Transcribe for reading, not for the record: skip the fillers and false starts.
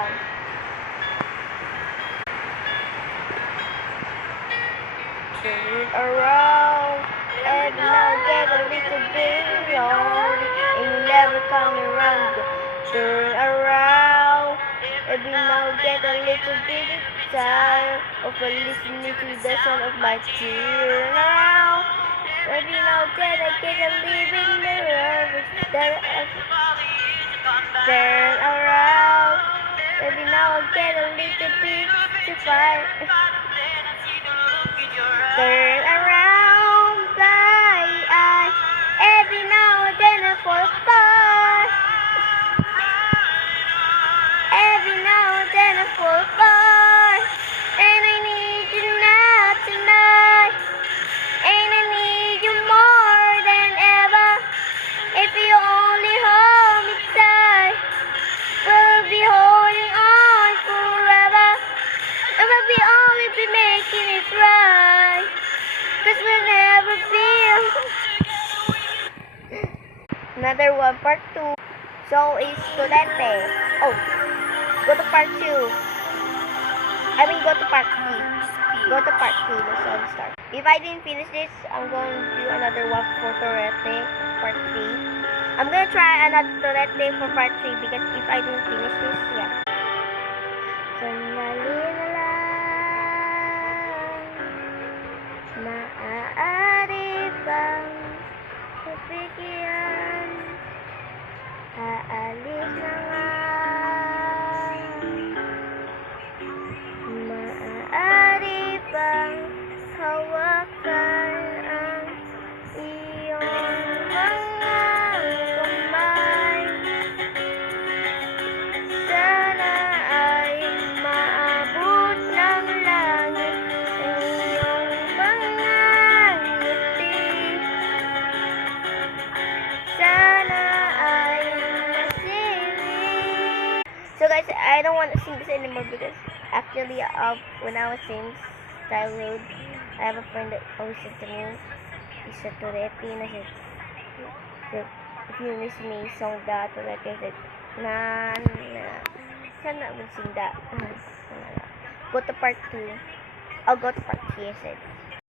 around. Turn around, and now get a little bit lonely, and you never come around. Turn around, every now get a little bit tired of listening to the sound of my turn around. Every now then I get a little bit nervous that turn around. Every now I get a little bit too far. Turn around, fly eyes. Every now and then I fall apart. Every now and then I fall apart. And I need you now tonight. And I need you more than ever. If you only hold me tight, we'll be holding on forever. And we'll be only be making it right. 'Cause we'll never feel. Another one, part 2. So is Tolete. Oh, go to part 2. I mean, go to part 3. Go to part 3. The song start. If I didn't finish this, I'm going to do another one for Tolete, part 3. I'm going to try another Tolete for part 3 because if I didn't finish this, yeah. Sandali na lang, maaari bang kapigyan? Aalis na nga, maaari bang hawakan ang iyong mga kamay? Sana ay maabot ng langit ang iyong mga ngiti. Sana ay masilip. So guys, I don't want to sing this anymore because actually when I was in childhood, I have a friend that always said to me, he said Tolete, and I said, if you miss me, song that Tolete. I said, nah, sana would sing that. Go to part 2. I'll go to part 3, I said.